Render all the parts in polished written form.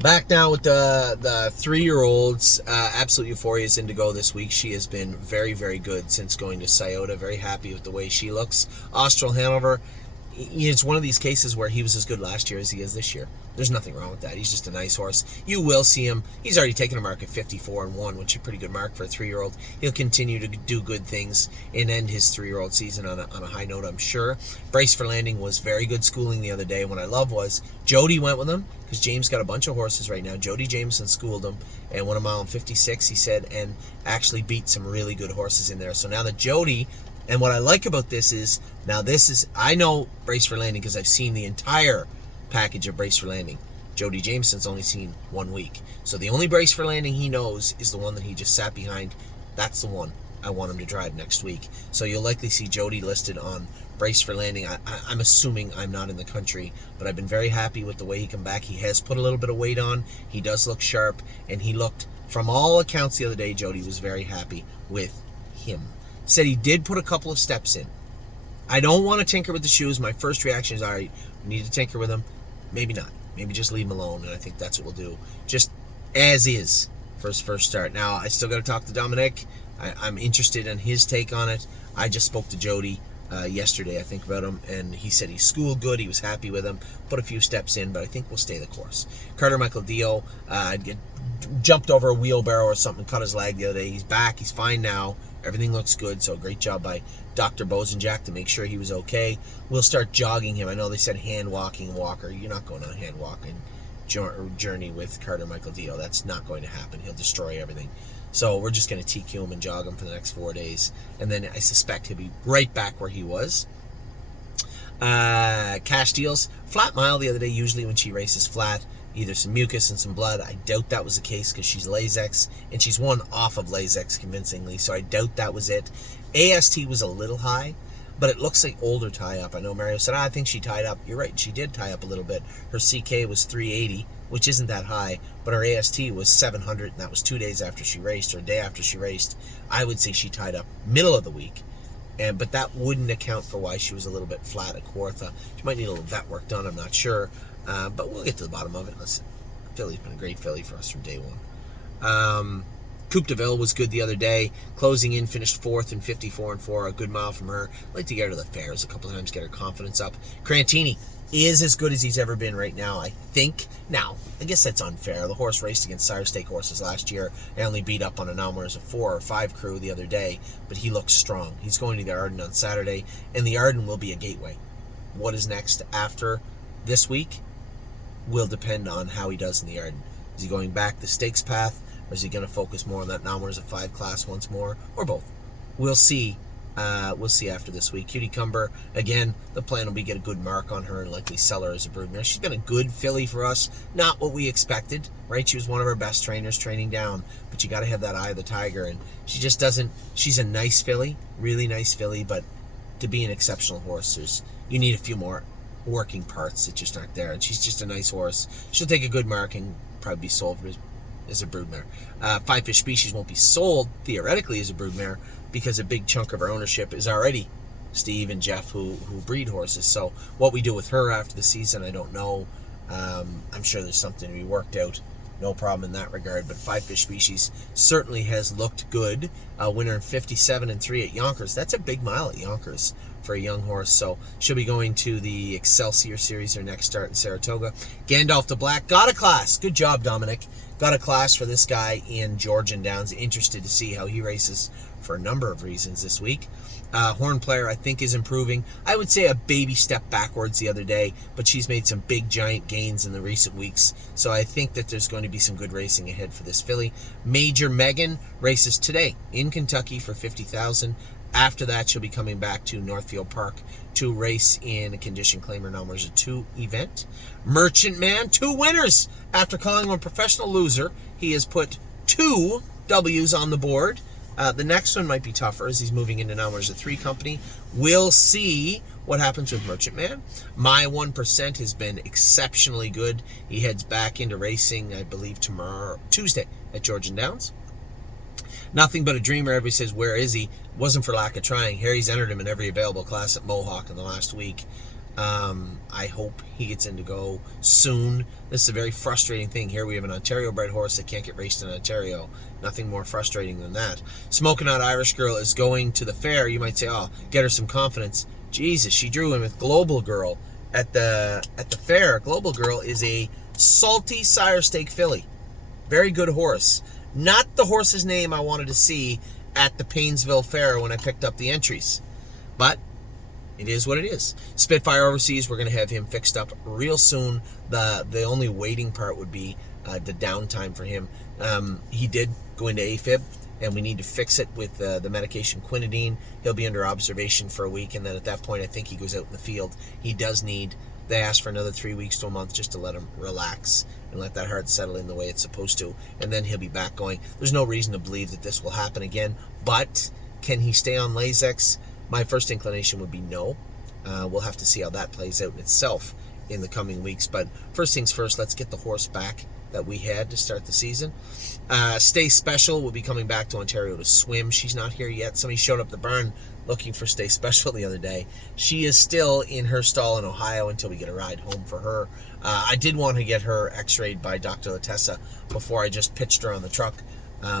Back now with the 3-year-olds. Absolute Euphoria is in to go this week. She has been very, very good since going to Scioto. Very happy with the way she looks. Austral Hanover, it's one of these cases where he was as good last year as he is this year. There's nothing wrong with that. He's just a nice horse. You will see him. He's already taken a mark at 54-1, which is a pretty good mark for a 3-year-old. He'll continue to do good things and end his 3-year-old season on a high note, I'm sure. Brace for Landing was very good schooling the other day. What I love was Jody went with him, because James got a bunch of horses right now. Jody Jameson schooled him and won a mile in 56, he said, and actually beat some really good horses in there. So now that Jody... And what I like about this is, I know Brace for Landing because I've seen the entire package of Brace for Landing. Jody Jameson's only seen 1 week. So the only Brace for Landing he knows is the one that he just sat behind. That's the one I want him to drive next week. So you'll likely see Jody listed on Brace for Landing. I'm assuming I'm not in the country, but I've been very happy with the way he come back. He has put a little bit of weight on. He does look sharp, and he looked, from all accounts the other day, Jody was very happy with him. Said he did put a couple of steps in. I don't want to tinker with the shoes. My first reaction is, all right, we need to tinker with them. Maybe not. Maybe just leave him alone, and I think that's what we'll do. Just as is for his first start. Now, I still got to talk to Dominic. I'm interested in his take on it. I just spoke to Jody yesterday, I think, about him, and he said he's schooled good. He was happy with him. Put a few steps in, but I think we'll stay the course. Carter Michael Dio jumped over a wheelbarrow or something, cut his leg the other day. He's back. He's fine now. Everything looks good, so great job by Dr. Bozenjack to make sure he was okay. We'll start jogging him. I know they said hand-walking walker. You're not going on a hand-walking journey with Carter Michael Dio. That's not going to happen. He'll destroy everything. So we're just going to TQ him and jog him for the next 4 days. And then I suspect he'll be right back where he was. Cash Deals. Flat mile the other day, usually when she races flat. Either some mucus and some blood. I doubt that was the case because she's Lasix, and she's won off of Lasix convincingly, so I doubt that was it. AST was a little high, but it looks like older tie-up. I know Mario said, I think she tied up. You're right, she did tie up a little bit. Her CK was 380, which isn't that high, but her AST was 700, and that was 2 days after she raced, or a day after she raced. I would say she tied up middle of the week, but that wouldn't account for why she was a little bit flat at Kawartha. She might need a little vet work done, I'm not sure. But we'll get to the bottom of it. Listen, Philly's been a great filly for us from day one. Coupe de Ville was good the other day. Closing in, finished 4th in 54-4. A good mile from her. I'd like to get her to the fairs a couple of times, get her confidence up. Crantini is as good as he's ever been right now, I think. Now, I guess that's unfair. The horse raced against Sire Stake horses last year and only beat up on a Now-Winners of 4 or 5 crew the other day, but he looks strong. He's going to the Arden on Saturday, and the Arden will be a gateway. What is next after this week will depend on how he does in the Arden. Is he going back the stakes path, or is he going to focus more on that Now-Winners of 5 class once more, or both? We'll see. We'll see after this week. Cutie Cumber, again, the plan will be get a good mark on her and likely sell her as a broodmare. She's been a good filly for us. Not what we expected, right? She was one of our best trainers training down, but you got to have that eye of the tiger, and she just doesn't. She's a nice filly, really nice filly, but to be an exceptional horse, you need a few more working parts that just aren't there, and she's just a nice horse. She'll take a good mark and probably be sold as a broodmare. Five Fish Species won't be sold theoretically as a broodmare because a big chunk of our ownership is already Steve and Jeff who breed horses. So what we do with her after the season, I don't know. I'm sure there's something to be worked out. No problem in that regard, but Five Fish Species certainly has looked good. Winner in 57-3 at Yonkers. That's a big mile at Yonkers for a young horse, so she'll be going to the Excelsior Series, her next start in Saratoga. Gandalf the Black got a class. Good job, Dominic. Got a class for this guy in Georgian Downs. Interested to see how he races for a number of reasons this week. Horn Player, I think, is improving. I would say a baby step backwards the other day, but she's made some big, giant gains in the recent weeks, so I think that there's going to be some good racing ahead for this filly. Major Megan races today in Kentucky for $50,000. After that, she'll be coming back to Northfield Park to race in a condition claimer numbers a 2 event. Merchant Man, 2 winners. After calling him a professional loser, he has put 2 W's on the board. The next one might be tougher as he's moving into numbers a 3 company. We'll see what happens with Merchant Man. My 1% has been exceptionally good. He heads back into racing, I believe, Tuesday at Georgian Downs. Nothing But a Dreamer, everybody says, where is he? Wasn't for lack of trying. Harry's entered him in every available class at Mohawk in the last week. I hope he gets in to go soon. This is a very frustrating thing. Here we have an Ontario-bred horse that can't get raced in Ontario. Nothing more frustrating than that. Smoking Hot Irish Girl is going to the fair. You might say, oh, get her some confidence. Jesus, she drew him with Global Girl at the fair. Global Girl is a salty sire stake filly. Very good horse. Not the horse's name I wanted to see at the Painesville Fair when I picked up the entries. But it is what it is. Spitfire Overseas, we're going to have him fixed up real soon. The only waiting part would be the downtime for him. He did go into AFib, and we need to fix it with the medication quinidine. He'll be under observation for a week, and then at that point, I think he goes out in the field. He does need, they ask for another 3 weeks to a month just to let him relax and let that heart settle in the way it's supposed to, and then he'll be back going. There's no reason to believe that this will happen again, but can he stay on Lasix? My first inclination would be no. We'll have to see how that plays out in itself in the coming weeks. But first things first, let's get the horse back that we had to start the season. Stay Special will be coming back to Ontario to swim. She's not here yet. Somebody showed up the barn looking for Stay Special the other day. She is still in her stall in Ohio until we get a ride home for her. I did want to get her x-rayed by Dr. Latessa before I just pitched her on the truck.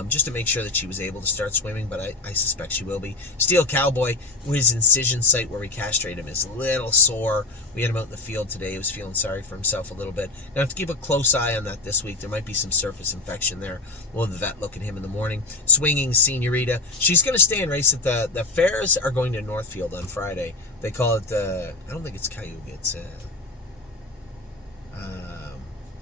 Just to make sure that she was able to start swimming, but I suspect she will be. Steel Cowboy, his incision site where we castrate him is a little sore. We had him out in the field today. He was feeling sorry for himself a little bit. Gonna have to keep a close eye on that this week. There might be some surface infection there. We'll have the vet look at him in the morning. Swinging Senorita, she's going to stay and race at the fairs are going to Northfield on Friday. They call it I don't think it's Cayuga. It's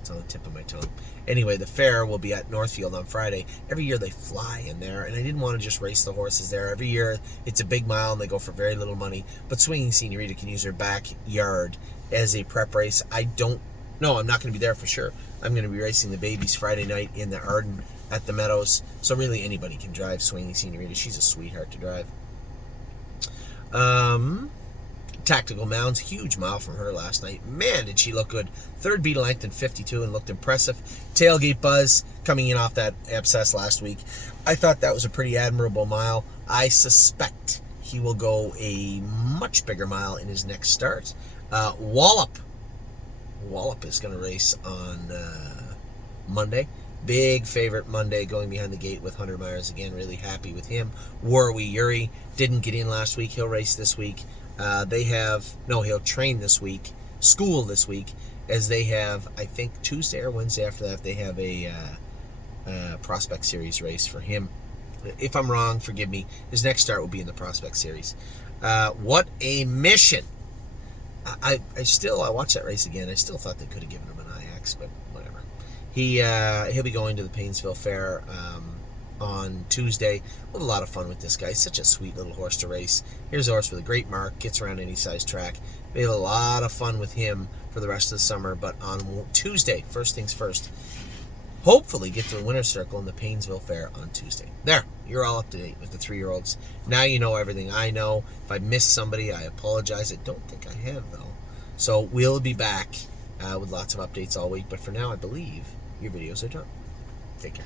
on the tip of my tongue. Anyway, the fair will be at Northfield on Friday. Every year they fly in there, and I didn't want to just race the horses there. Every year it's a big mile, and they go for very little money. But Swinging Senorita can use her backyard as a prep race. I'm not going to be there for sure. I'm going to be racing the babies Friday night in the Arden at the Meadows. So really anybody can drive Swinging Senorita. She's a sweetheart to drive. Tactical Mounds, huge mile from her last night. Man, did she look good. Third beat length in 52 and looked impressive. Tailgate Buzz coming in off that abscess last week. I thought that was a pretty admirable mile. I suspect he will go a much bigger mile in his next start. Wallop is going to race on Monday. Big favorite Monday, going behind the gate with Hunter Myers again. Really happy with him. Warwi Yuri didn't get in last week. He'll race this week. He'll train this week, school this week, as they have, I think Tuesday or Wednesday after that, they have a Prospect Series race for him. If I'm wrong, forgive me. His next start will be in the Prospect Series. What a mission! I watched that race again. I still thought they could have given him an IX, but whatever. He'll be going to the Painesville Fair on Tuesday. We'll have a lot of fun with this guy. He's such a sweet little horse to race. Here's a horse with a great mark, gets around any size track. We have a lot of fun with him for the rest of the summer, but on Tuesday, first things first, hopefully get to the winner's circle in the Painesville Fair on Tuesday. There, you're all up to date with the 3-year-olds. Now you know everything I know. If I missed somebody, I apologize. I don't think I have, though. So we'll be back with lots of updates all week, but for now, I believe your videos are done. Take care.